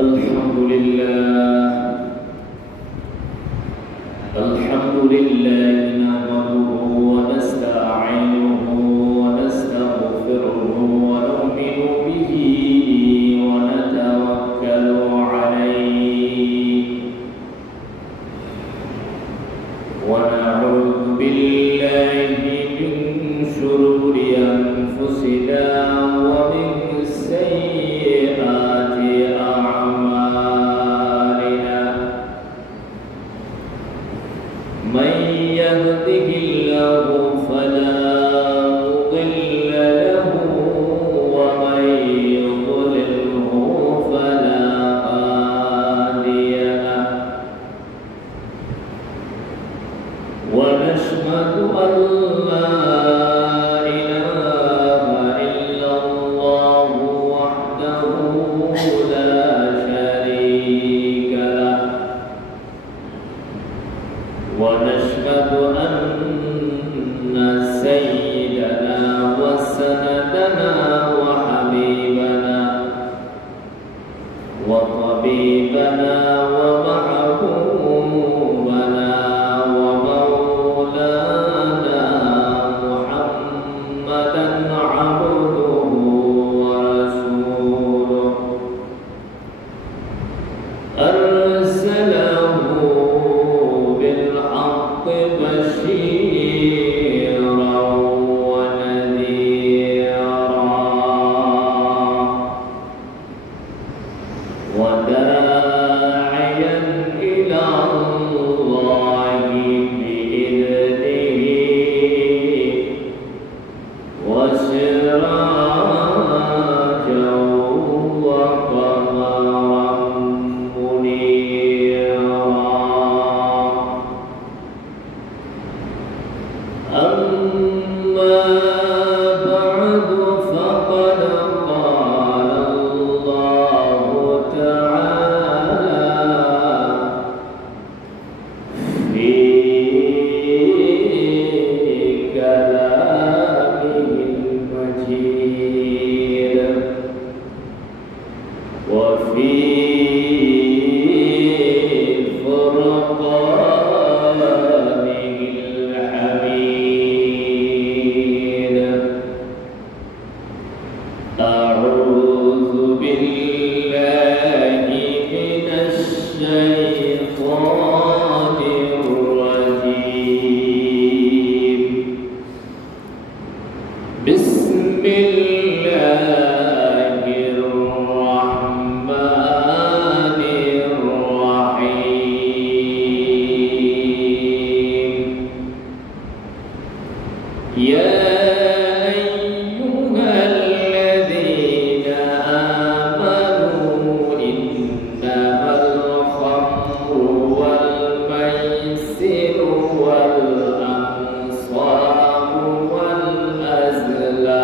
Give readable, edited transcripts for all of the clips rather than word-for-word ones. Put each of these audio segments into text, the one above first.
الحمد لله نحمده ونستعينه ونستغفره ونؤمن به ونتوكل عليه ونعوذ بالله من شرور أنفسنا ومن سيئات أعمالنا من يهده الله فلا مضل له ومن يضلله فلا هادي له ونشهد أن لا إله إلا الله وحده لا شريك له ونشهد أن سيدنا وسندنا وحبيبنا وطبيبنا ومحبوبنا ومولانا محمدا عبده ورسوله أرسله بالحق بشيرا ونذيرا وداعيا إلى الله بإذنه وسراجا وقمرا منيرا أما بعد فقد قال الله تعالى في كلامه المجيد وفي فرقانه الحميد أعوذ بالله من الشيطان الرجيم بسم الله الرحمن الرحيم يا أيها الذين آمنوا إنما الخمر والميسر والأنصاب والأزلام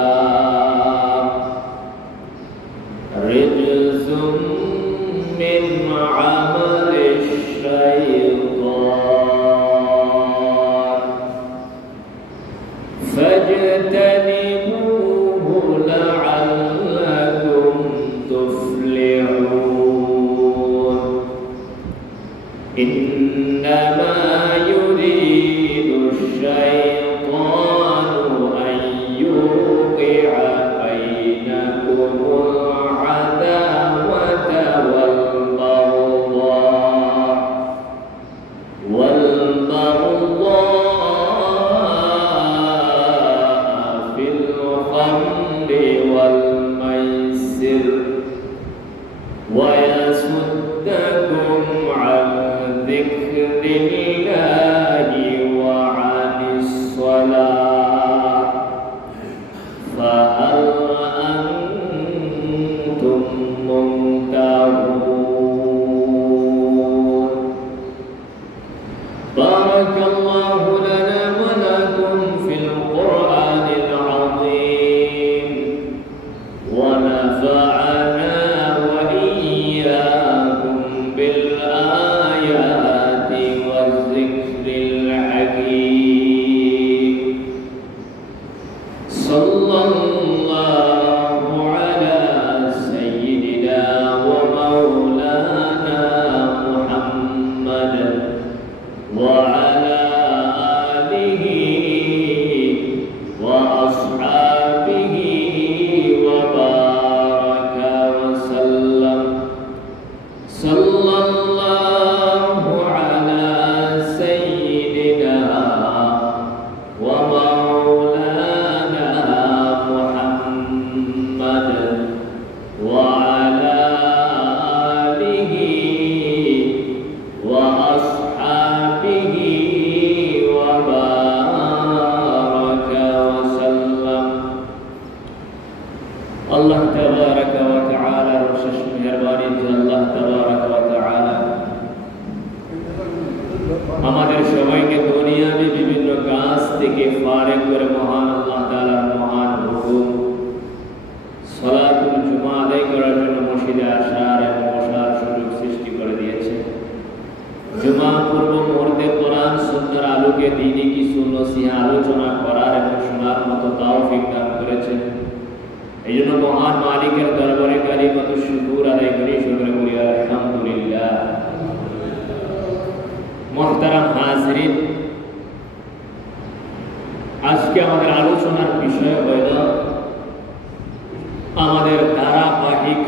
رجز من عمل الشيطان فاجتنبوه لعلكم تفلحون إنما يريد الشيطان أن يوقع بينكم العداوة والبغضاء في الخمر والميسر ويصدكم عن ذكر الله তাবারাকা ওয়া তাআলা আমাদের সবাইকে দুনিয়াবি বিভিন্ন কাজ থেকে ফারেক করে মহান আল্লাহ তাআলার মহান হুকুম সালাতুল জুমা আদায় করার জন্য মসজিদে আসার এবং বসার সুযোগ সৃষ্টি করে দিয়েছে। জুমা পূর্ব মুহূর্তে কোরআন সুন্নাহর আলোকে দ্বীনি কিছু নসিহত আলোচনা করার এবং শোনার মতো তৌফিক দান করেছেন। এই জন্য মহান মালিকের দরবারে কালিমাতুশ শুকর আদায় করি, শুকর করি আলহামদুলিল্লাহ। মুহতারাম হাজিরিন, আজকে আমাদের আলোচনার বিষয় হইল আমাদের ধারাবাহিক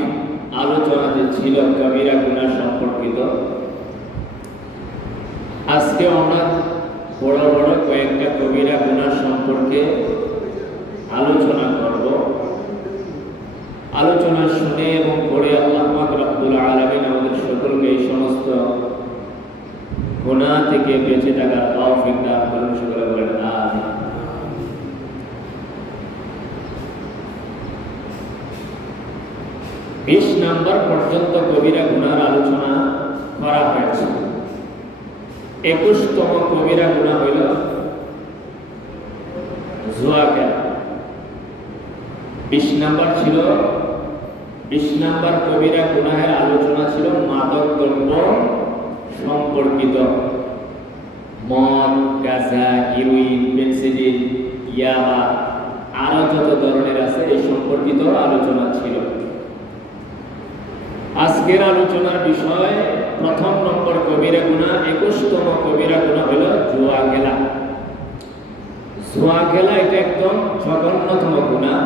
আলোচনা যে ছিল কবিরা গুনাহ সম্পর্কিত। আজকে আমরা বড় বড় কয়েকটা কবিরা গুনাহ সম্পর্কে আলোচনা করব। আলোচনা শুনে এবং পড়ে আল্লাহ পাক রব্বুল আলামিন আমাদের সকলকে এই সমস্ত গুনাহ থেকে বেঁচে থাকার তৌফিক দান করুন। সকলে বলেন আমিন। 20 নম্বর পর্যন্ত কবিরা গুনাহর আলোচনা করা হয়েছে। 21তম কবিরা গুনাহ হইল জুয়া খেলা। 20 নম্বর ছিল 20 নম্বর কবিরা গুনাহের আলোচনা ছিল মাদক দ্রব্য সম্পর্কিত। মদ, গাঁজা, হেরোইন, পেন্সিলিন, ইয়াবা আরো যত ধরনের আছে এই সম্পর্কিত আলোচনা ছিল। আজকের আলোচনার বিষয় প্রথম নম্বর কবিরা গুনাহ, 21তম কবিরা গুনাহ হলো জুয়া খেলা। জুয়া খেলা এটা একদম জঘন্যতম গুনাহ,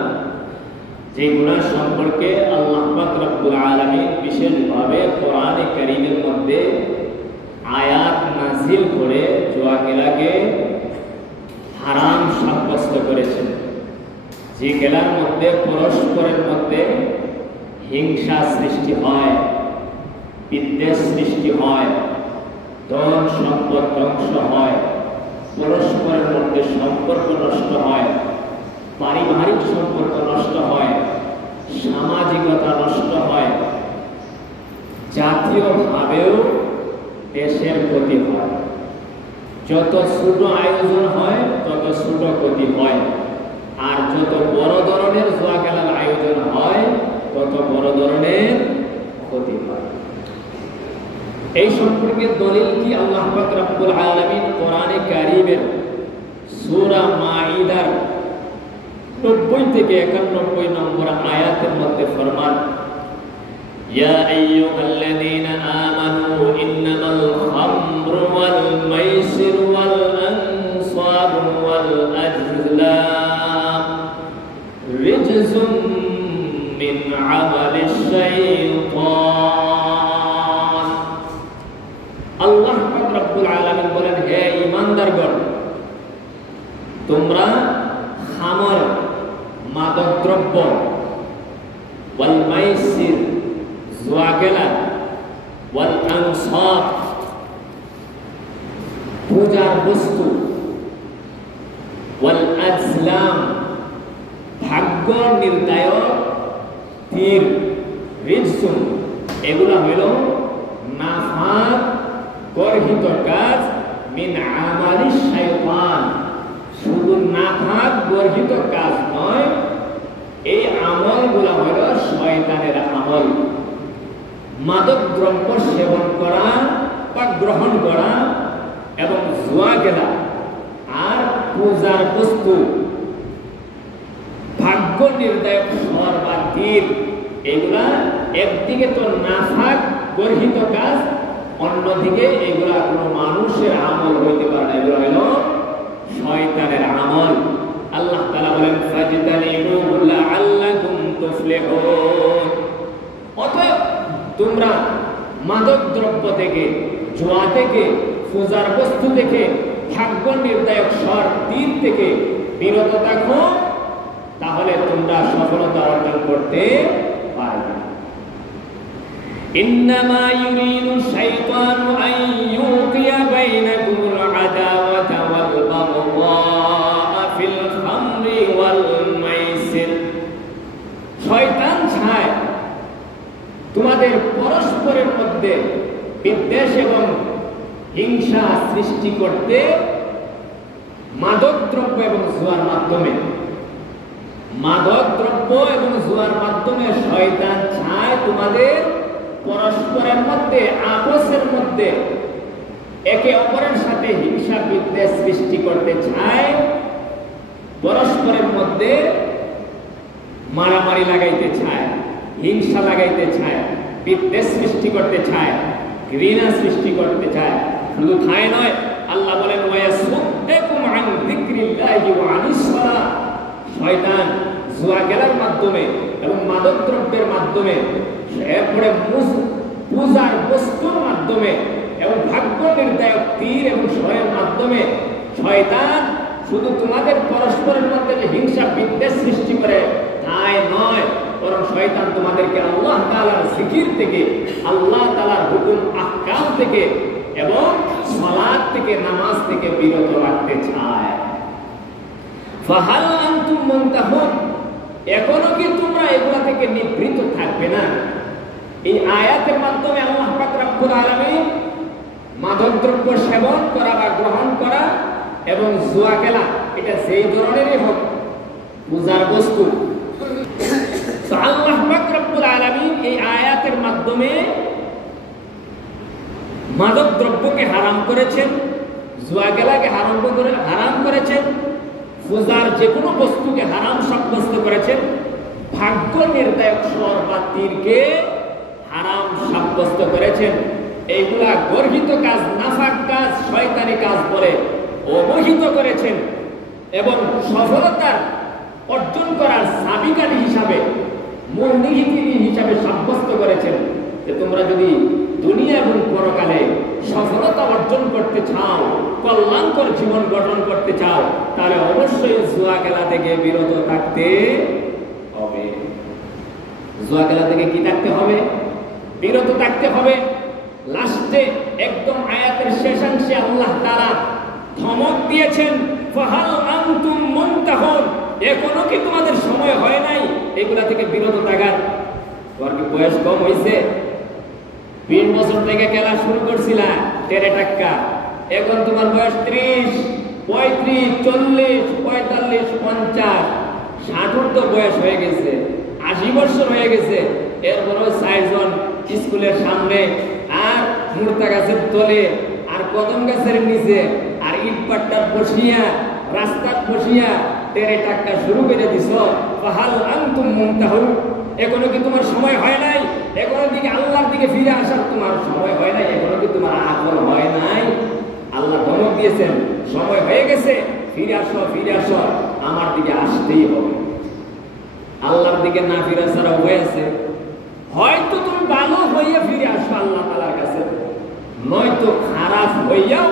যে গুনাহ সম্পর্কে আল্লাহ পাক রব্বুল আলামিন বিশেষভাবে কোরআনে কারীমের মধ্যে আয়াত নাযিল করে জুয়া খেলাকে হারাম সাব্যস্ত করেছেন। যে খেলার মধ্যে পরস্পরের মধ্যে হিংসা সৃষ্টি হয়, বিদ্বেষ সৃষ্টি হয়, ধন সম্পদ ধ্বংস হয়, পরস্পরের মধ্যে সম্পর্ক নষ্ট হয়, পারিবারিক সম্পর্ক নষ্ট হয়, সামাজিকতা নষ্ট হয়, জাতীয়ভাবেও দেশের ক্ষতি হয়। যত ছোট আয়োজন হয় তত ছোট ক্ষতি হয়, আর যত বড় ধরনের জুয়া খেলার আয়োজন হয় তত বড় ধরনের ক্ষতি হয়। এই সম্পর্কে দলিল কি? আল্লাহ পাক রব্বুল আলামিন কোরআনে কারীমের সূরা মাঈদার 90 থেকে 91 নম্বর আয়াতের মধ্যে ফরমান, ইয়া আইয়ুহাল্লাযীনা আমানু ইন্নামাল খামরু ওয়াল মাইসিরু ওয়াল আনসাবু ওয়াল আজলাম রিজসুম মিন আমালিশ শাইতান। আল্লাহ পাক রব্বুল আলামিন বলেন, হে ঈমানদারগণ, তোমরা খামর মাদক দ্রব্য, ওয়াল মাইসির জুয়া খেলা, ওয়াল আনসাব পূজার বস্তু, ওয়াল আজলাম ভাগ্য নির্ণায়ক তীর, রিজসুন এগুলা হইল নাফাক গর্হিত কাজ, মিন আমালিশ শাইতান শুধু নাফাক গর্হিত কাজ নয়, এই আমলগুলা হইল শয়তানের আমল। মাদক দ্রব্য সেবন করা বা গ্রহণ করা এবং জুয়া খেলা আর পূজার বস্তু, ভাগ্য নির্ণায়ক স্বর বা তীর, এগুলা একদিকে তো নাফাক গর্হিত কাজ, অন্যদিকে এগুলা কোনো মানুষের আমল হইতে পারে না, এগুলো হলো শয়তানের আমল। আল্লাহ তাআলা বলেন, ফাজতানিবুহু লাআল্লাকুম তুফলিহুন। অতএব তোমরা মাদক দ্রব্য থেকে, জুয়া থেকে, পূজার বস্তু থেকে, ভাগ্য নির্ণায়ক স্বর তীর থেকে বিরত থাকো, তাহলে তোমরা সফলতা অর্জন করতে পারবে। ইন্নামা ইউরিদু শাইতানু আন ইউকিয়া বাইনাকুমুল আদাওয়াতা ওয়াল বাগদা ফিল খামরি ওয়াল মাইসির। শয়তান চায় তোমাদের পরস্পরের মধ্যে বিদ্বেষ এবং হিংসা সৃষ্টি করতে মাদকদ্রব্য এবং জুয়ার মাধ্যমে শয়তান চায় তোমাদের পরস্পরের মধ্যে আপসের মধ্যে একে অপরের সাথে হিংসা বিদ্বেষ সৃষ্টি করতে চায়, পরস্পরের মধ্যে মারামারি লাগাইতে চায়, হিংসা লাগাইতে চায়, বিদ্বেষ সৃষ্টি করতে চায়, ঘৃণা সৃষ্টি করতে চায়। শুধু তাই নয়, আল্লাহ বলেন ওয়ায়াসুদ্দুকুম আন যিকরিল্লাহি ওয়া আনিস সালাহ। শয়তান জুয়া খেলার মাধ্যমে এবং মাদকদ্রব্যের মাধ্যমে, এরপরে পূজার বস্তুর মাধ্যমে এবং ভাগ্য নির্ধারক তীর এবং শয়ের মাধ্যমে শয়তান শুধু তোমাদের পরস্পরের মধ্যে যে হিংসা বিদ্বেষ সৃষ্টি করে তাই নয়, বরং শয়তান তোমাদেরকে আল্লাহ তাআলার জিকির থেকে, আল্লাহ তাআলার হুকুম আহকাম থেকে এবং সালাত থেকে, নামাজ থেকে বিরত রাখতে চায়। ফাহাল আনতুম মুনতাহুন, এখনো কি তোমরা এগুলা থেকে নিবৃত্ত থাকবে না? এই আয়াতের মাধ্যমে আল্লাহ পাক রব্বুল আলামিন মাদকদ্রব্য সেবন করা বা গ্রহণ করা এবং জুয়া খেলা, এটা যেই ধরনেরই হোক, পূজার বস্তু, তো আল্লাহ পাক রব্বুল আলামিন এই আয়াতের মাধ্যমে মাদকদ্রব্যকে হারাম করেছেন, জুয়া খেলাকে হারাম করেছেন, পূজার যে কোনো বস্তুকে হারাম সাব্যস্ত করেছেন, ভাগ্য নির্ধারক স্বর বা তীরকে হারাম সাব্যস্ত করেছেন। এইগুলা গর্হিত কাজ, নাফাক কাজ, শয়তানি কাজ বলে অবহিত করেছেন এবং সফলতার অর্জন করার চাবিকাঠি হিসাবে, মূলনীতি হিসাবে সাব্যস্ত করেছেন যে তোমরা যদি দুনিয়া এবং পরকালে সফলতা অর্জন করতে চাও, কল্যাণকর জীবন গঠন করতে চাও, তাহলে অবশ্যই জুয়া খেলা থেকে বিরত থাকতে হবে। জুয়া খেলা থেকে কি থাকতে হবে? বিরত থাকতে হবে। লাস্টে একদম আয়াতের শেষাংশে আল্লাহ তাআলা ধমক দিয়েছেন, ফাহাল আনতুম মুনতাহুন, এখনো কি তোমাদের সময় হয় নাই এগুলা থেকে বিরত থাকার? তোমার কি বয়স কম হয়েছে? 20 বছর থেকে খেলা শুরু করছিলা টেরে টাক্কা, এখন তোমার বয়স 30, 35, 40, 45, 50, 60 তো বয়স হয়ে গেছে, 80 বছর হয়ে গেছে। এরপরও 4 জন স্কুলের সামনে, আর মুর্তা গাছের তলে, আর কদম গাছের নিচে, আর ইট পাট্টার বসিয়া, রাস্তার বসিয়া টেরে টাক্কা শুরু করে দিছ। ফাহাল আনতুম মুনতাহুন, এখনো কি তোমার সময় হয় নাই? এখনো দিকে আল্লাহর দিকে ফিরে আসার তোমার সময় হয় নাই? এখনো কি তোমার আকল হয় নাই? আল্লাহ ধমক দিয়েছেন, সময় হয়ে গেছে, ফিরে আসো, ফিরে আসো, আমার দিকে আসতেই হবে। আল্লাহর দিকে না ফিরে আসার উপায় আছে? হয়তো তুমি ভালো হইয়া ফিরে আসো আল্লাহ তাআলার কাছে, নয়তো খারাপ হইয়াও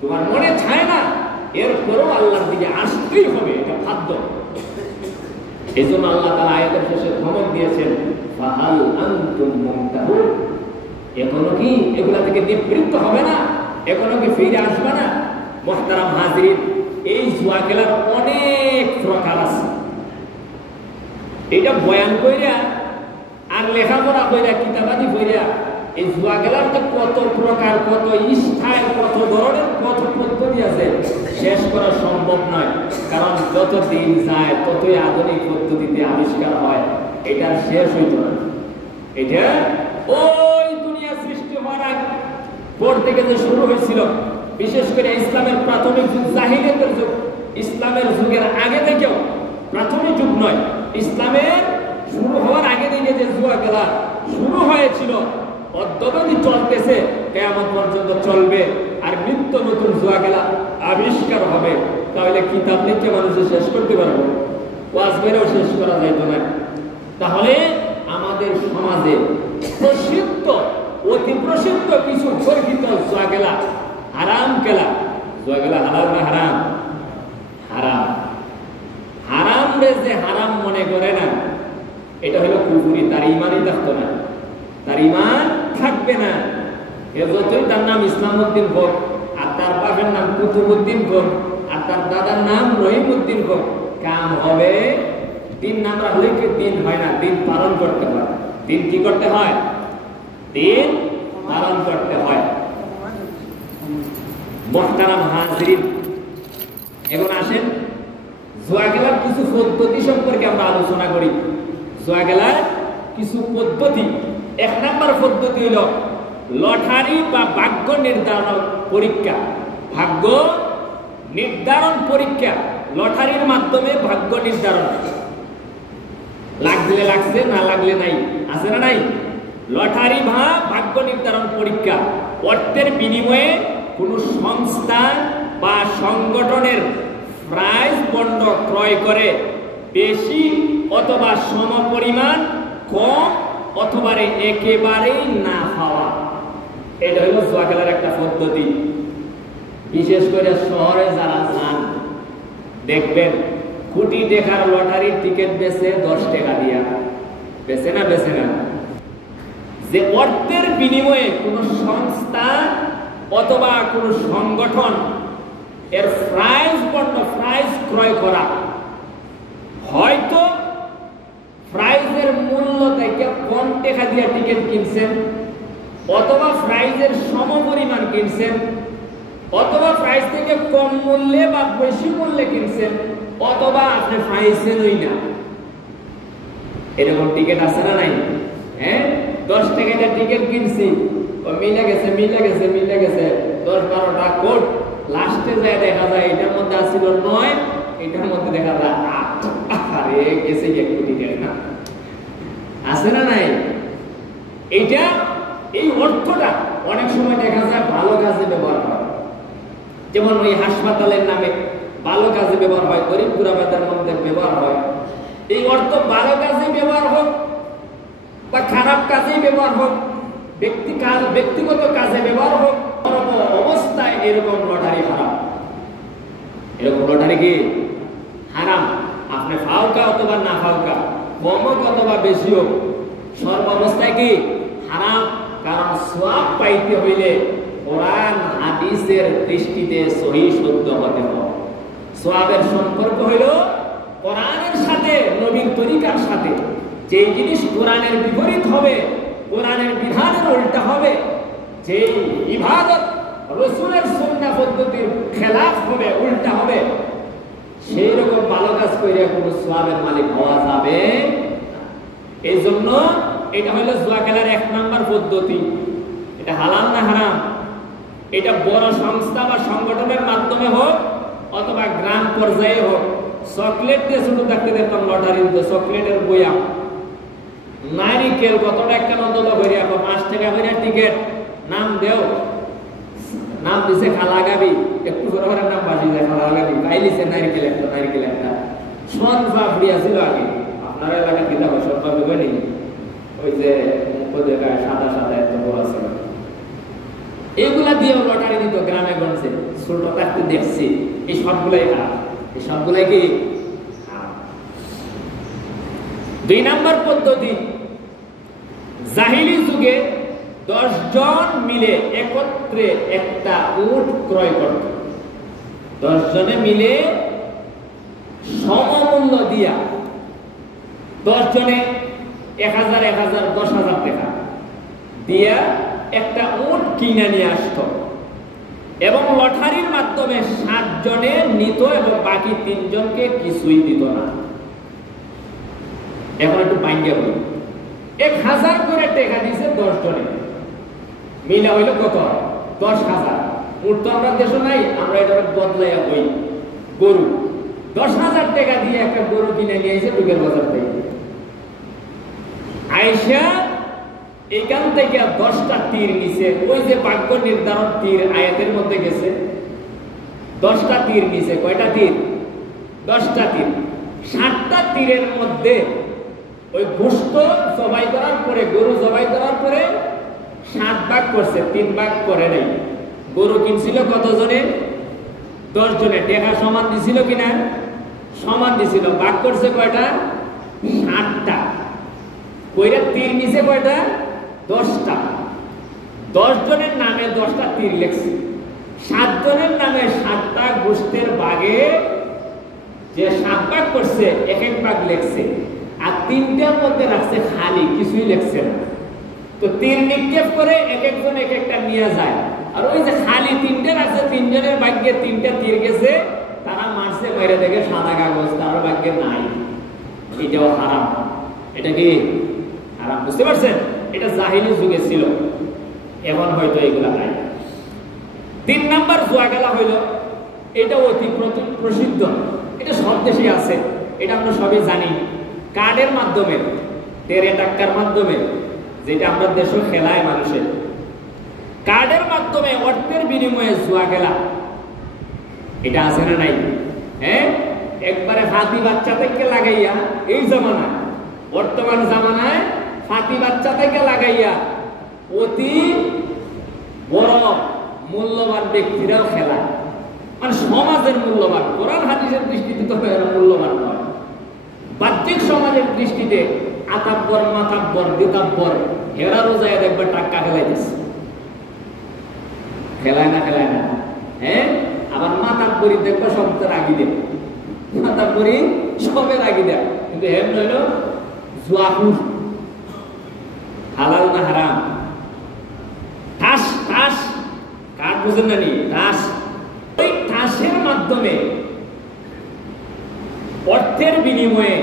তোমার মনে চায় না, এরপরও আল্লাহর দিকে আসতেই হবে, এটা বাধ্য। এই জন্য আল্লাহ তাআলা আয়াতের শেষে ধমক দিয়েছেন, ফাহাল আনতুম মুনতাহুন, এখনো কি এগুলা থেকে নিবৃত্ত হবে না? এখনো কি ফিরে আসবে না? মুহতারাম হাজিরিন, এই জুয়া খেলার অনেক প্রকার আছে। এটা বয়ান কইরা আর লেখাপড়া কইরা, কিতাবাদি কইরা এই জুয়া খেলার তো কত প্রকার, কত স্টাইল, কত ধরনের, কত পদ্ধতি আছে, শেষ করা সম্ভব নয়। কারণ যত দিন যায় ততই আধুনিক পদ্ধতিতে আবিষ্কার হয়, এটা শেষ হইত না। এটা ওই দুনিয়া সৃষ্টি হওয়ার আগ পর থেকে যে শুরু হয়েছিল, বিশেষ করে ইসলামের প্রাথমিক যুগ, জাহিলিয়াতের যুগ, ইসলামের যুগের আগে থেকেও, প্রাথমিক যুগ নয়, ইসলামের শুরু হওয়ার আগে থেকে যে জুয়া খেলা শুরু হয়েছিল, অদ্যাবধি চলতেছে, কিয়ামত পর্যন্ত চলবে। আর নিত্য নতুন জুয়া খেলা আবিষ্কার হবে। তাহলে কিতাব লিখে মানুষের শেষ করতে পারবো? ওয়াজ করেও শেষ করা যাইত না। তাহলে আমাদের সমাজে প্রসিদ্ধ, অতি প্রসিদ্ধ কিছু গর্হিত জুয়া খেলা, হারাম খেলা। জুয়া খেলা হালাল না হারাম? হারাম। হারাম রে যে হারাম মনে করে না, এটা হলো কুফরি, তার ইমানই থাকতো না, তার ইমান থাকবে না। এর যতই তার নাম ইসলামউদ্দিন হোক, আর তার বাপের নাম কুতুবউদ্দিন হোক, আর তার দাদার নাম রহিমউদ্দিন হোক, কাম হবে। দিন নাম রাখলে কি দিন হয় না? দিন পালন করতে হয়। দিন কি করতে হয়? দিন পালন করতে হয়। মুহতারাম হাজিরিন, এখন আসেন জুয়া খেলার কিছু পদ্ধতি সম্পর্কে আমরা আলোচনা করি। জুয়া খেলার কিছু পদ্ধতি। 1 নম্বর পদ্ধতি হলো লটারি বা ভাগ্য নির্ধারণ পরীক্ষা। ভাগ্য নির্ধারণ পরীক্ষা, লটারির মাধ্যমে ভাগ্য নির্ধারণ। লাগলে লাগছে, না লাগলে নাই, আছে না নাই? লটারি বা ভাগ্য নির্ধারণ পরীক্ষা। অর্থের বিনিময়ে কোন সংস্থা বা সংগঠনের প্রাইজ বন্ড ক্রয় করে বেশি অথবা সমপরিমাণ, কম অথবা একেবারেই না পাওয়া। এটা হলো জুয়া খেলার একটা পদ্ধতি। বিশেষ করে শহরে যারা যান দেখবেন কোটি টাকার লটারির টিকিট বেচে 10 টাকা দিয়া, বেচে না? বেচে না? যে অর্থের বিনিময়ে কোন সংস্থা অথবা কোন সংগঠন এর প্রাইজ বন্ড, প্রাইজ ক্রয় করা, হয়তো প্রাইজের মূল্য থেকে কম টাকা দিয়ে টিকিট কিনছেন, অথবা প্রাইজের সমপরিমাণ কিনছেন, অথবা প্রাইস থেকে কম মূল্যে বা বেশি মূল্যে কিনছেন, অথবা আপনি পাইছেনই না। এরকম টিকিট আছে না নাই? 10 টাকা টিকিট কিনছি, মিলে গেছে 10-12টা কোট, লাস্টে যায় দেখা যায় এটার মধ্যে আসছিল 9, এটার মধ্যে দেখা যায় 8। আরে গেছে 1 কোটি টাকা না, আছে না নাই? এইটা, এই অর্থটা অনেক সময় দেখা যায় ভালো কাজে ব্যবহার হয়। যেমন ওই হাসপাতালের নামে ভালো কাজে ব্যবহার হয়, গরিব গুরাবাদের মধ্যে ব্যবহার হয়। এই অর্থ ভালো কাজে ব্যবহার হোক বা খারাপ কাজে ব্যবহার হোক, ব্যক্তিগত কাজে ব্যবহার হোক, অবস্থায় এরকম লটারি হারাম। এরকম লটারি কি হারাম? আপনি ফাউকা অথবা না ফাউকা, কম হোক অথবা বেশি হোক, সর্বাবস্থায় কি হারাম। কারণ সওয়াব পাইতে হইলে কোরআন হাদিসের দৃষ্টিতে সহি শুদ্ধ হতে হবে। সওয়াবের সম্পর্ক হইল কোরআনের সাথে, নবীর তরিকার সাথে। যে জিনিস কোরআনের বিপরীত হবে, কোরআনের বিধানের উল্টা হবে, যে ইবাদত রাসূলের সুন্নাহ পদ্ধতির খেলাফ হবে, উল্টা হবে, সেই রকম ভালো কাজ কইরা কোনো সওয়াবের মালিক হওয়া যাবে না। এই জন্য এটা হলো জুয়া খেলার 1 নম্বর পদ্ধতি। এটা হালাল না হারাম? এটা বড় সংস্থা বা সংগঠনের মাধ্যমে হোক অথবা গ্রাম পর্যায়ে হোক। চকলেট দিয়ে শুরু থাকতে দেখতাম লটারি দিত, চকলেটের বইয়া, নারিকেল কত টাকা নদল করে 5 টাকা করে টিকিট, নাম দেও, নাম দিছে খালা গাবি, একটু করে করে নাম বাজি যায় খালা গাবি, পাইলিছে নারিকেল একটা সোন পাপড়ি আছিল আগে। আপনার এলাকার কিতাব সোন পাপড়ি বই নেই, ওই যে দেখায় সাদা সাদা এত বড় আছে, এগুলা দিয়ে লটারি দিত গ্রামে গঞ্জে। ছোট থাকতে দেখছি এই সবগুলাই খারাপ, এই সবগুলাই কি? 2 নম্বর পদ্ধতি, জাহিলি যুগে 10 জন মিলে একত্রে একটা উট ক্রয় করত। 10 জনে মিলে সমমূল্য দিয়া, 10 জনে 1000 10,000 টাকা দিয়া একটা উট কিনে নিয়ে আসত এবং লটারির মাধ্যমে 7 জনে নিত এবং বাকি 3 জনকে কিছুই দিত না। এখন একটু বাইঙ্গে হল 1000 করে টাকা দিছে 10 জনে মিলে, হইল কত? 10,000। উট তো আমরা দেশ নাই, আমরা এটা বদলাইয়া হই গরু। 10,000 টাকা দিয়ে একটা গরু কিনে নিয়ে এসে টুকের বাজার থেকে আইসা এখান থেকে 10টা তীর নিছে। ওই যে ভাগ্য নির্ধারণ তীর আয়াতের মধ্যে গেছে, 10টা তীর নিছে। কয়টা তীর? 10টা তীর। 7টা তীরের মধ্যে ওই গোশত জবাই করার পরে, গরু জবাই করার পরে 7 ভাগ করছে, 3 ভাগ করে নাই। গরু কিনছিল কত জনে? 10 জনে। টাকা সমান দিছিল কিনা? সমান দিছিল। ভাগ করছে কয়টা? 7টা। কইরা তীর নিছে কয়টা? 10টা। 10 জনের নামে 10টা তীর লেখছে। 7 জনের নামে 7টা গোশতের ভাগে যে 7 ভাগ করছে, এক এক ভাগ লেখছে। আর 3টার মধ্যে রাখছে খালি, কিছুই লেখছে না। তো তীর নিক্ষেপ করে এক একজন এক একটা নিয়ে যায়, আর ওই যে খালি তিনটের আছে, তিনজনের ভাগ্যে তিনটা তীর গেছে, তারা মারছে, বাইরে থেকে সাদা কাগজ, তার ভাগ্যে নাই। এটাও হারাম। এটা কি হারাম? বুঝতে পারছেন? এটা জাহিলি যুগে ছিল, এখন হয়তো এগুলা নাই। 3 নাম্বার জুয়া খেলা হইল, এটা অতি প্রসিদ্ধ, এটা সব দেশে আছে, এটা আমরা সবাই জানি। কার্ডের মাধ্যমে, টেরে টাকার মাধ্যমে, যেটা আমরা দেশে খেলায় মানুষের, কার্ডের মাধ্যমে অর্থের বিনিময়ে জুয়া খেলা, এটা আছে না নাই? হ্যাঁ, একবারে ফাতি বাচ্চা থেকে লাগাইয়া, এই জামানায়, বর্তমান জামানায় ফাতি বাচ্চা থেকে লাগাইয়া অতি বড় মূল্যবান ব্যক্তিরাও খেলা, মানে সমাজের মূল্যবান, কোরআন হাদিসের দৃষ্টিতে তো মূল্যবান নয়, বাহ্যিক সমাজের দৃষ্টিতে আতাব্বর, মাতাব্বর, দিতাব্বর, হেরা রোজায় দেখবে টাকা খেলাইতেছে। খেলায় না? খেলায় না? হ্যাঁ, আবার মাতাব্বরি দেখবে সবটা রাগি দেয়, মাতাব্বরি সবে রাগি দেয়, কিন্তু হেম নইল জুয়াহুর। হালাল না হারাম? ঠাস ঠাস কার বুঝেন না নি? ঠাস। ওই ঠাসের মাধ্যমে অর্থের বিনিময়ে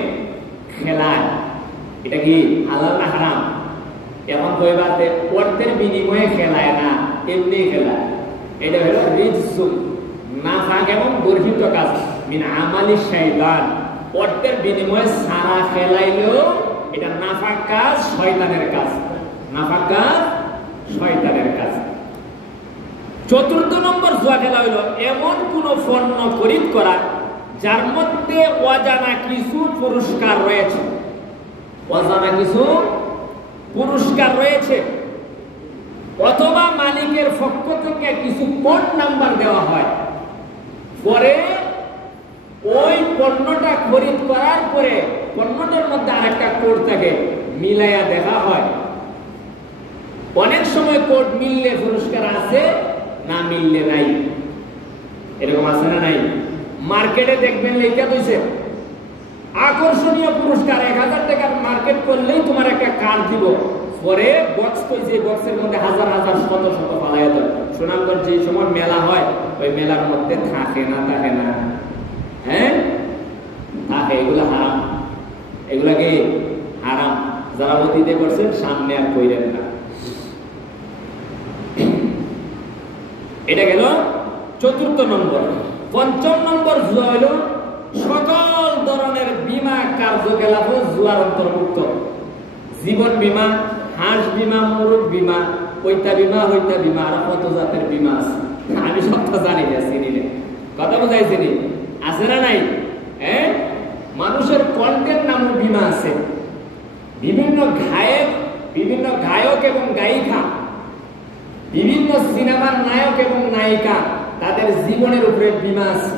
খেলায়, এটা কি হালাল না হারাম? এখন কইবাতে অর্থের বিনিময়ে খেলায় না, এমনি খেলায়। এটা হলো রিজসুল, নাফাক এবং গর্হিত কাজ, মিন আমালি শাইতান। অর্থের বিনিময়ে সারা খেলাইলেও এটা নাফাক কাজ, শয়তানের কাজ, নাফাক কাজ, শয়তানের কাজ। 4 নম্বর জুয়া খেলা হইল এমন কোন পণ্য খরিদ করা যার মধ্যে অজানা কিছু পুরস্কার রয়েছে, অজানা কিছু পুরস্কার রয়েছে, অথবা মালিকের পক্ষ থেকে কিছু কোড নাম্বার দেওয়া হয়, পরে ওই পণ্যটা খরিদ করার পরে পণ্যটার মধ্যে আরেকটা কোড থাকে, মিলাইয়া দেখা হয়। অনেক সময় কোড মিললে পুরস্কার আছে, না মিললে নাই। এরকম আছে না নাই? মার্কেটে দেখবেন লেখা দিয়েছে আকর্ষণীয় পুরস্কার 1000 টাকার মার্কেট করলেই তোমার একটা কার্ড দিব, পরে বক্স কইছে, বক্সের মধ্যে হাজার হাজার শত শত ফালাইয়া দেয়। সুনামগঞ্জ যে সময় মেলা হয়, ওই মেলার মধ্যে থাকে না? থাকে না? হ্যাঁ, থাকে। এগুলো হারাম, এগুলা কি হারাম। যারা অতীতে করছেন সামনে আর কইরেন না। এটা গেল 4 নম্বর। 5 নম্বর জুয়া হইল সকল ধরনের বীমা কার্যকলাপ জুয়ার অন্তর্ভুক্ত। জীবন বীমা, হাঁস বীমা, মুরগ বীমা, হইতা বীমা, হইতা বীমা, আর কত জাতের বীমা আছে আমি সবটা জানি না, চিনি না। কথা বোঝাইছে নি? আছে না নাই? হ্যাঁ, মানুষের কন্টেন্ট নামে বীমা আছে। বিভিন্ন গায়ক এবং গায়িকা, বিভিন্ন সিনেমার নায়ক এবং নায়িকা, তাদের জীবনের উপরে বীমা আছে,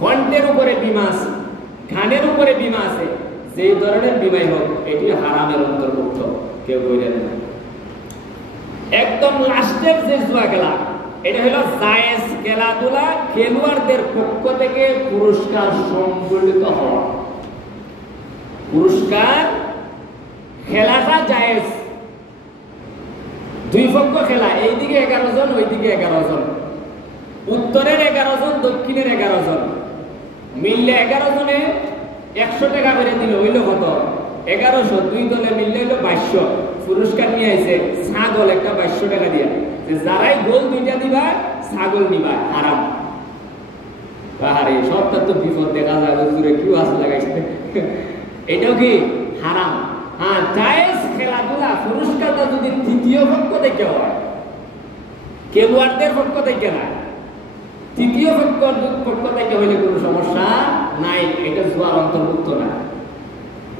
কণ্ঠের উপরে বীমা আছে, গানের উপরে বীমা আছে। যে ধরনের বীমাই হোক, এটি হারামের অন্তর্ভুক্ত, কেউ কইলেন না। একদম লাস্টের যে জুয়া খেলা, এটা হলো জায়েজ খেলাধুলা, খেলোয়াড়দের পক্ষ থেকে পুরস্কার সংবলিত হওয়া। পুরস্কার খেলাটা জায়েজ, 2 পক্ষ খেলা, এইদিকে 11 জন, ওইদিকে 11 জন, উত্তরের 11 জন, দক্ষিণের 11 জন, মিললে 11 জনে 100 টাকা করে দিল, হইল কত? 1100। 2 দলে মিললে হইল 2200। পুরস্কার নিয়ে আইছে ছাগল একটা 2200 টাকা দিয়া, যে যারাই গোল 2টা দিবা ছাগল নিবা। হারাম। বাহারে সবটা তো বিপদ দেখা যায়, হুজুরে কি ওয়াজ লাগাইছে, এটাও কি হারাম। হ্যাঁ, জায়েজ খেলাধুলা, পুরস্কারটা যদি তৃতীয় পক্ষ থেকে হয়, খেলোয়াড়দের পক্ষ থেকে না, তৃতীয় পক্ষ থেকে হইলে কোনো সমস্যা নাই, এটা জুয়ার অন্তর্ভুক্ত না।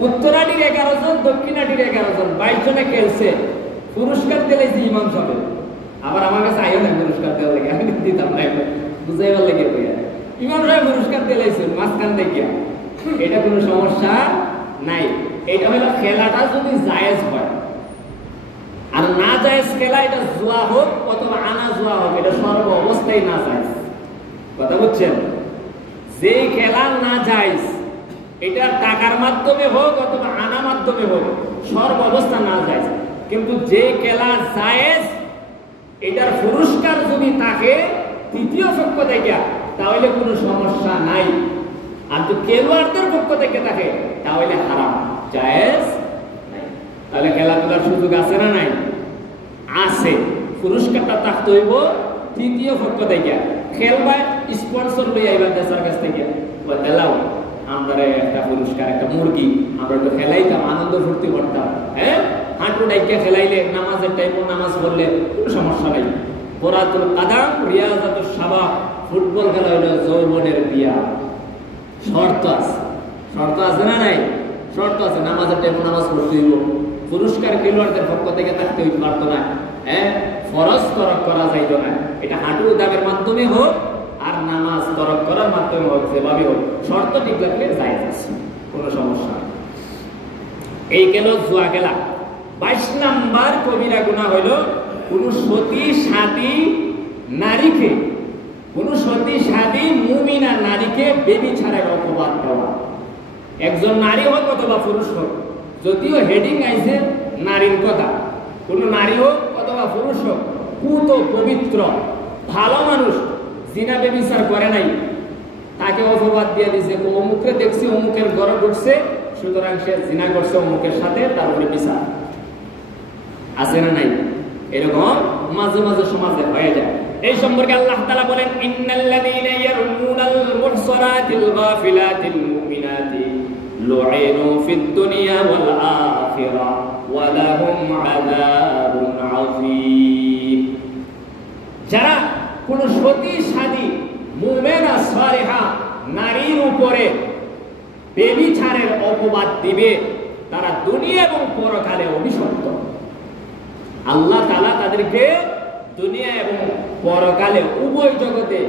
উত্তরাটির 11 জন, দক্ষিণাটির 11 জন, 22 জনে খেলছে, পুরস্কার দিলে যে ইমাম সাহেব, আবার আমার কাছে আইও না পুরস্কার দেওয়া লাগে, আমি দিতাম না, বুঝাইবার লাগে ইমাম সাহেব পুরস্কার দিলাইছে মাঝখান থেকে, এটা কোনো সমস্যা নাই। এটা হলো খেলাটা যদি জায়েজ হয়। আর না জায়েজ খেলা, এটা জুয়া হোক অথবা আনা জুয়া হোক, এটা সর্ব অবস্থায় না জায়েজ। কথা বুঝছেন? যে খেলা না জায়েজ, এটা টাকার মাধ্যমে হোক অথবা আনা মাধ্যমে হোক, সর্ব অবস্থা না জায়েজ। কিন্তু যে খেলা জায়েজ এটার পুরস্কার যদি থাকে তৃতীয় পক্ষ থেকে তাহলে কোনো সমস্যা নাই, আর যদি খেলোয়াড়দের পক্ষ থেকে থাকে তাহলে হারাম, জায়েজ নাই। তাহলে খেলাধুলার সুযোগ আছে না নাই? আছে। পুরস্কারটা থাকতে হইব তৃতীয় পক্ষ থেকে। খেলবা স্পন্সর লই আইবা দেশের কাছ থেকে, বলাও আমরা একটা পুরস্কার, একটা মুরগি আমরা তো খেলাইতাম, আনন্দ ফুর্তি করতাম। হ্যাঁ, হাঁটু ডাইকে খেলাইলে নামাজের টাইমে নামাজ পড়লে কোনো সমস্যা নাই। কোরাতুল কাদাম রিয়াজাতুস শাবাব, ফুটবল খেলা হলো যৌবনের বিয়া। শর্ত আছে, শর্ত আছে না নাই? শর্ত আছে। নামাজের টাইমে নামাজ পড়তে হইব, পুরস্কার খেলোয়াড়দের পক্ষ থেকে থাকতে হইতে পারতো না। হ্যাঁ, ফরজ তরক করা যাইত না। এটা হাঁটু দাগের মাধ্যমে হোক আর নামাজ তরক করার মাধ্যমে হোক, যেভাবে হোক শর্ত ঠিক লাগলে জায়েজ আছে, কোনো সমস্যা নেই। এই গেল জুয়া খেলা। 22 নাম্বার কবিরা গুনাহ হইল কোন সতী সাধী নারীকে, কোন সতী সাধী মুমিনা নারীকে বেবিচারের অপবাদ দেওয়া। একজন নারী হোক অথবা পুরুষ হোক, যদিও হেডিং আইছে নারীর কথা, কোন নারী হোক অথবা পুরুষ হোক, পুত পবিত্র ভালো মানুষ জিনা বেবিচার করে নাই, তাকে অপবাদ দিয়ে দিছে, অমুককে দেখছি অমুকের ঘরে ঢুকছে, সুতরাং সে জিনা করছে অমুকের সাথে, তার উপরে বিচার আছে না নাই? এরকম মাঝে মাঝে সমাজে হয়ে যায়। এই সম্পর্কে আল্লাহ তাআলা বলেন, ইন্নাল্লাযীনা ইয়ারমুনাল মুহসানাতিল গাফিলাতিল মুমিনাতি লুইনু ফিদ দুনিয়া ওয়াল আখিরা ওয়া লাহুম আযাবুন আযীম। যারা কোন সতী সাধী মুমিনা সালেহা নারীর উপরে বেবিচারের অপবাদ দিবে, তারা দুনিয়া এবং পরকালে অভিশপ্ত। আল্লাহ তাআলা তাদেরকে দুনিয়া এবং পরকালে উভয় জগতে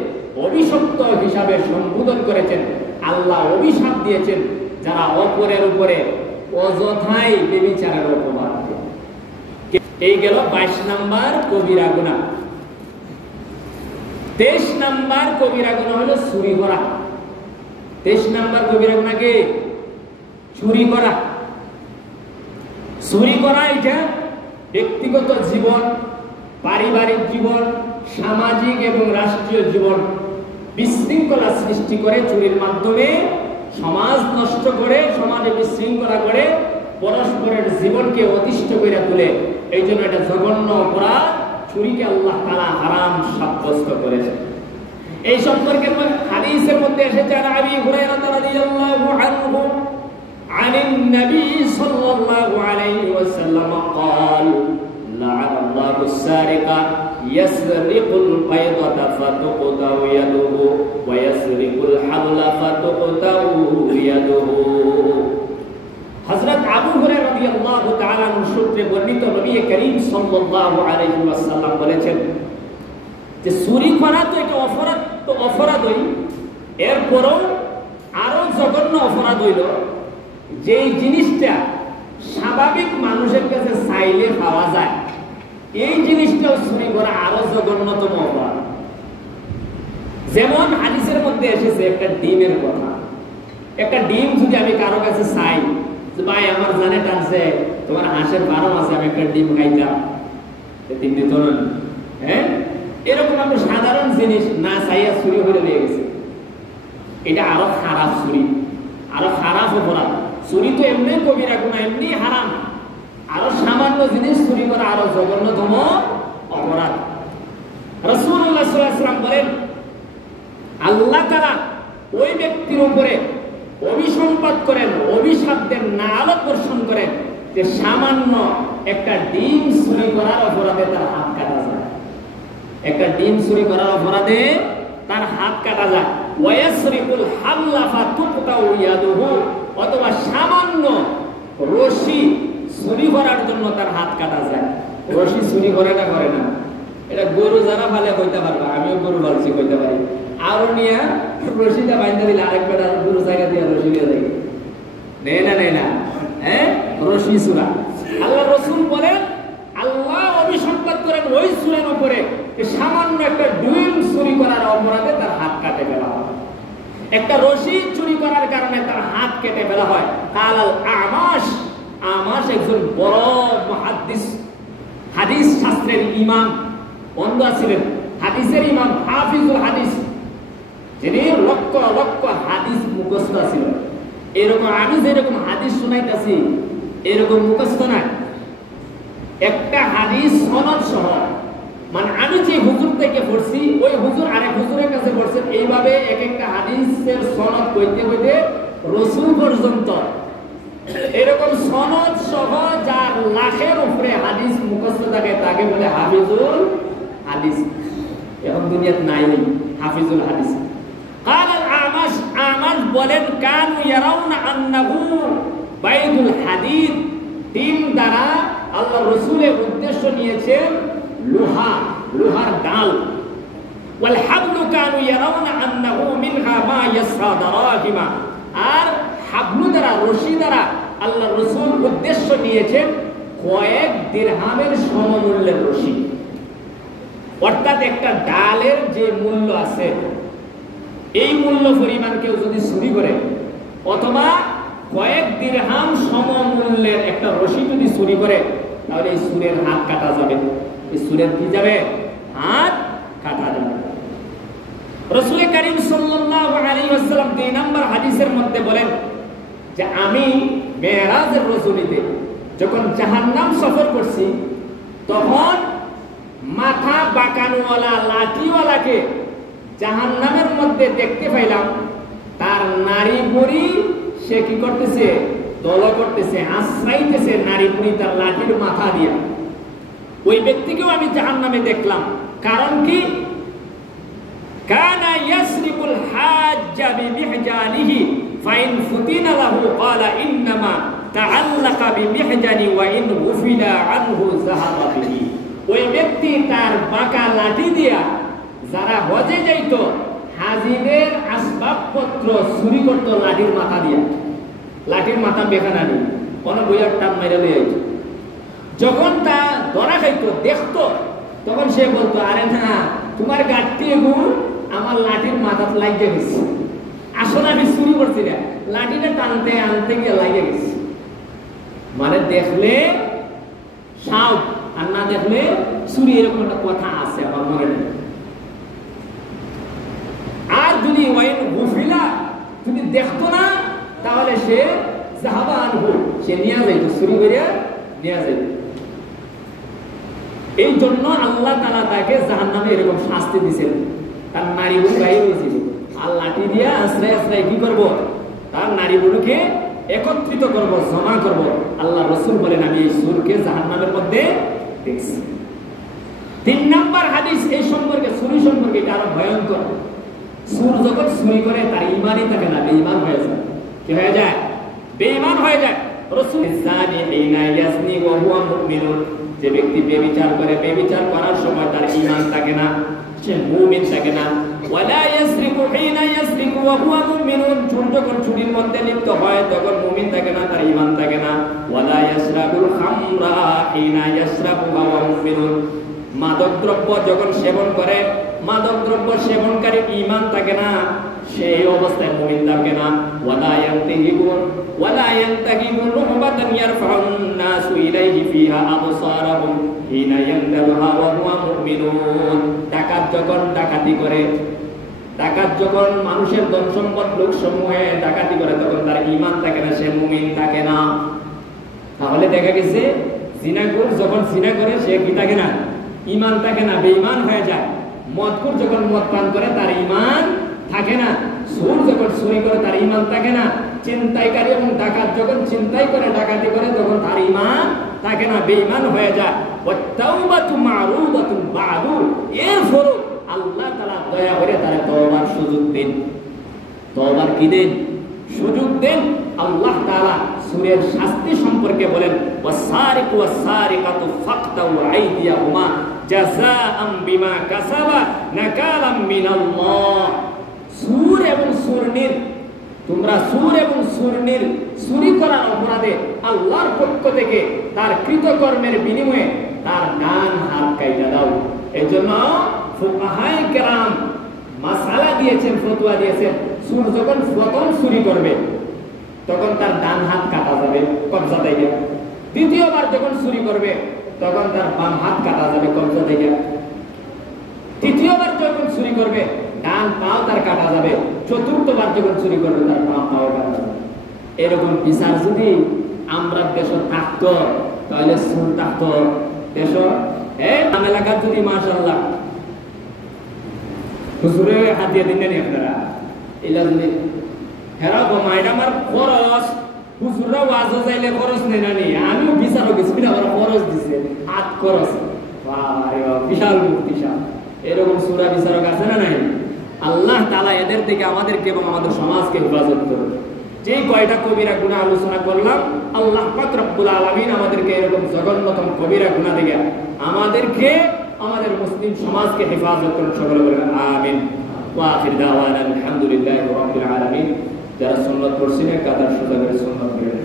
অভিশপ্ত হিসাবে সম্বোধন করেছেন। আল্লাহ অভিশাপ দিয়েছেন যারা অপরের উপরে অযথাই বেবিচারের অপবাদ দেয়। এই গেল 22 নাম্বার কবিরা গুনাহ। 23 নাম্বার কবিরা গুনাহ হলো চুরি করা। 23 নাম্বার কবিরা গুনাহ কি? চুরি করা। চুরি করা এটা ব্যক্তিগত জীবন, পারিবারিক জীবন, সামাজিক এবং রাষ্ট্রীয় জীবন বিশৃঙ্খলা সৃষ্টি করে, চুরির মাধ্যমে সমাজ নষ্ট করে, সমাজে বিশৃঙ্খলা করে, পরস্পরের জীবনকে অতিষ্ঠ করে তোলে। এই জন্য এটা জঘন্য অপরাধ, চুরিকে আল্লাহ তাআলা হারাম সাব্যস্ত করেছেন। এই সম্পর্কে হাদিসের মধ্যে এসেছে, আবি হুরায়রা রাদিয়াল্লাহু আনহু আনিন নবী সাল্লাল্লাহু আলাইহি ওয়াসাল্লাম قال لعن الله السارق يسرق البيضة فتقطع يده ويسرق الحبل فتقطع يده। হযরত আবু হুরায়রা রাদিয়াল্লাহু তাআলা আনহু সূত্রে বর্ণিত, নবী করিম সাল্লাল্লাহু আলাইহি ওয়াসাল্লাম বলেছেন যে চুরি করা তো একটা অপরাধ, তো অপরাধই, এরপরও আরো জঘন্য অপরাধ হইল যে জিনিসটা স্বাভাবিক মানুষের কাছে চাইলে পাওয়া যায়, এই জিনিসটাও চুরি করা আরো জঘন্যতম অপরাধ। যেমন হাদিসের মধ্যে এসেছে একটা ডিমের কথা। একটা ডিম যদি আমি কারো কাছে চাই, ভাই আমার জানে টানছে, তোমার হাঁসের ফার্ম আছে, আমি একটা ডিম খাইতাম, ডিম দিত না। হ্যাঁ, এরকম একটা সাধারণ জিনিস না চাইয়া চুরি করে নিয়ে গেছে, এটা আরো খারাপ চুরি, আরো খারাপ অপরাধ। চুরি তো এমনি কবিরা গুনাহ, এমনি হারাম, আরো সামান্য জিনিস চুরি করা আরো জঘন্যতম অপরাধ। রাসূলুল্লাহ সাল্লাল্লাহু আলাইহি ওয়াসাল্লাম বলেন, আল্লাহ তাআলা ওই ব্যক্তির উপরে অভিসম্পাত করেন, অভিশাপ দেন, নালত বর্ষণ করেন যে সামান্য একটা ডিম চুরি করার অপরাধে তার হাত কাটা যায়। একটা ডিম চুরি করার অপরাধে তার হাত কাটা যায়। ওয়ায়াসরিকুল হাবলা ফাতুকতাউ ইয়াদুহু, অথবা সামান্য রশি চুরি করার জন্য তার হাত কাটা যায়। রশি চুরি করে না, করে না, এটা গরু যারা ফালে কইতে পারবে, আমিও গরু ফালছি কইতে পারি। আরো নিয়ে রশিটা বাইন্ধা দিলে আরেক বেটা গরু জায়গা দিয়ে রশি দিয়ে যায়, নেই না, নেই না, হ্যাঁ, রশি চুরা। আল্লাহ রাসূল বলেন, আল্লাহ অভিসম্পাত করেন ওই চুরের উপরে সামান্য একটা ডিম চুরি করার অপরাধে তার হাত কাটে ফেলা হয়। একটা রশি চুরি করার কারণে তার হাত কেটে ফেলা হয়। কালাল আমাশ, আমাশ একজন বড় মুহাদ্দিস হাদিস শাস্ত্রের ইমাম বন্ধ ছিলেন, হাদিসের ইমাম, হাফিজুল হাদিস, যিনি লক্ষ লক্ষ হাদিস মুখস্থ ছিল। এরকম আমি যেরকম হাদিস শুনাইতেছি এরকম মুখস্থ নাই, একটা হাদিস সনদ সহ, মানে আমি যে হুজুর থেকে পড়ছি ওই হুজুর আরেক হুজুরের কাছে পড়ছেন, এইভাবে এক একটা হাদিসের সনদ কইতে কইতে রাসূল পর্যন্ত, এরকম সনদ সহ যার লাখের উপরে হাদিস মুখস্থ থাকে তাকে বলে হাফিজুল হাদিস। এখন দুনিয়াতে নাই হাফিজুল হাদিস। قال الأعمش আ'মাশ বলেন কানু ইয়ারাউনা আন্নাহু বাইদুল হাদিদ, তিন দ্বারা আল্লাহ রাসূলের উদ্দেশ্য নিয়েছেন লোহা, লোহার ডাল। ওয়াল হাবলু কানু ইয়ারাউনা আন্নাহু মিনহা মা ইয়াসরা দারাহিমা, আর হাবলু দ্বারা, রশি দ্বারা আল্লাহ রাসূল উদ্দেশ্য নিয়েছেন কয়েক দিরহামের সমমূল্যের রশি। অর্থাৎ একটা ডালের যে মূল্য আছে এই মূল্য পরিমাণ কেউ যদি চুরি করে অথবা কয়েক দিরহাম সমমূল্যের একটা রশি যদি চুরি করে তাহলে এই চুরের হাত কাটা যাবে। এই চুরের কি যাবে? হাত কাটা যাবে। রাসূল কারীম সাল্লাল্লাহু আলাইহি ওয়াসাল্লাম 2 নম্বর হাদিসের মধ্যে বলেন যে আমি মেরাজের রজনীতে যখন জাহান্নাম সফর করছি তখন মাথা বাঁকানোওয়ালা লাঠিওয়ালাকে জাহান্নামের মধ্যে দেখতে পাইলাম, তার নারী বুড়ি সে কি করতেছে? দল করতেছে, আশ্রাইতেছে নারী বুড়ি তার লাঠির মাথা দিয়া। ওই ব্যক্তিকেও আমি জাহান্নামে দেখলাম। কারণ কি? কানা ইয়াসরিকুল হাজ্জা বিমিহজানিহি ফাইন ফুতিনা লাহু ক্বালা ইন্নামা তাআল্লাকা বিমিহজানি ওয়া ইন গুফিলা আনহু যাহাবা বিহি। ওই ব্যক্তি তার বাঁকা লাঠি দিয়া যারা হজে যাইত হাজিদের আসবাবপত্র চুরি করতো লাঠির মাথা দিয়া, লাঠির মাথা বেখানা নেই, কোনো বইয়ের টান মেরে লইয়া আইত। যখন তা ধরা খাইতো দেখতো তখন সে বলতো আরে না তোমার গাঠটি এগুলো আমার লাঠির মাথা লাগিয়ে গেছে, আসলে আমি চুরি করছি না, লাঠিটা টানতে আনতে গিয়ে লাগিয়ে গেছে। মানে দেখলে সাউট আর না দেখলে চুরি, এরকম একটা কথা আছে আমার মনে নেই। আর যদি ওয়াইন গুফিলা যদি দেখতো না তাহলে সে যাহাবা আনহু, সে নিয়ে যাইতো, চুরি করে নিয়ে যাইত। এই জন্য আল্লাহ তাআলা তাকে জাহান্নামে এরকম শাস্তি দিয়েছেন। তার নারী বুড়ি বাইরে হয়েছিল, আর লাঠি দিয়ে আশ্রয় আশ্রয় কি করব? তার নারী বুড়িকে একত্রিত করব, জমা করব। আল্লাহ রাসূল বলেন আমি এই সুরকে জাহান্নামের মধ্যে দেখছি। 3 নম্বর হাদিস এই সম্পর্কে, চুরি সম্পর্কে, এটা আরো ভয়ঙ্কর। সুর যখন চুরি করে তার ঈমানই থাকে না, বেঈমান হয়ে যায়। কি হয়ে যায়? বেঈমান হয়ে যায়। রাসূল জানি হিনা ইয়াসনি ওয়া হুয়া মুমিনুন, যে ব্যক্তি ব্যভিচার করে, ব্যভিচার করার সময় তার ঈমান থাকে না, সে মুমিন থাকে না। ওয়ালা ইয়াসরিকু হিনা ইয়াসরিকু ওয়া হুয়া মুমিনুন, চোর যখন চুরির মধ্যে লিপ্ত হয় তখন মুমিন থাকে না, তার ঈমান থাকে না। ওয়ালা ইয়াশরাবুল খামরা হিনা ইয়াশরাবু ওয়া হুয়া মুমিনুন, মাদক দ্রব্য যখন সেবন করে, মাদক দ্রব্য সেবনকারী ঈমান থাকে না, সেই অবস্থায় মুমিন থাকে না। ওয়ালা ইয়ান্তাহিবুন রুহবাতান ইয়ারফাউন নাসু ইলাইহি ফিহা আবসারাহুম হিনা ইয়ান্তাহা ওয়া হুয়া মুমিনুন, ডাকাত যখন ডাকাতি করে, ডাকাত যখন মানুষের ধন সম্পদ লোক সমূহে ডাকাতি করে তখন তার ঈমান থাকে না, সে মুমিন থাকে না। তাহলে দেখা গেছে জিনাকুর যখন জিনা করে সে কি থাকে না? ঈমান থাকে না, বেঈমান হয়ে যায়। মদকুর যখন মদ পান করে তার ঈমান থাকে না। চোর যখন চুরি করে তার ঈমান থাকে না। চিন্তাইকারী এবং ডাকাত যখন চিন্তাই করে, ডাকাতি করে, তখন তার ঈমান থাকে না, বেঈমান হয়ে যায়। ওয়াত-তাওবাতু মা'রুদাতুন বা'দু, এরপরও আল্লাহ তাআলা দয়া করে তার তওবার সুযোগ দেন। তওবার কি দেন? সুযোগ দেন। আল্লাহ তাআলা সূরার শাস্তি সম্পর্কে বলেন ওয়াস-সারিকু ওয়াস-সারিকাতু ফাকতাউ আইদিয়াহুমা জাযাআম বিমা কাসাবা নাকালাম মিনাল্লাহ। সূর এবং সূরনির, তোমরা সূর এবং সূরনির চুরি করার অপরাধে আল্লাহর পক্ষ থেকে তার কৃতকর্মের বিনিময়ে তার ডান হাত কাইটা দাও। এজন্য ফুকাহায়ে কেরাম মাসালা দিয়েছেন, ফতোয়া দিয়েছেন, সূর যখন প্রথম চুরি করবে তখন তার ডান হাত কাটা যাবে, কবজা দেবে। দ্বিতীয়বার যখন চুরি করবে তখন তার বাম হাত কাটা যাবে কবজা থেকে। তৃতীয়বার যখন চুরি করবে ডান পাও তার কাটা যাবে। চতুর্থবার যখন চুরি করবে তার বাম পাও কাটা যাবে। এরকম বিচার যদি আমরা দেশ থাকতো তাহলে সুর থাকতো দেশ। এলাকার যদি মাশাআল্লাহ হুজুরে হাতিয়ে দিন নি আপনারা এলা যদি হেরা মাইড আমার খরচ হুজুরা ওয়াজ যাইলে খরচ নেই না নি আমিও বিচারও গেছি আমার খরচ দিছে হাত খরচ বিশাল মুক্তিশাল। এরকম সূরা বিচারক আছে না নাই? আল্লাহ তাআলা এদের থেকে আমাদেরকে এবং আমাদের সমাজকে হেফাজত করুন। যে কয়টা কবিরা গুনাহ আলোচনা করলাম আল্লাহ পাক রব্বুল আলামিন আমাদেরকে এরকম জঘন্যতম কবিরা গুনাহ থেকে আমাদেরকে আমাদের মুসলিম সমাজকে হেফাজত করুন। সকলে বলেন আমিন। ওয়া আখির দাওয়ানা আলহামদুলিল্লাহি রাব্বিল আলামিন। যারা সুন্নাত পড়ছেন কাতার সোজা করে সুন্নাত পড়েন।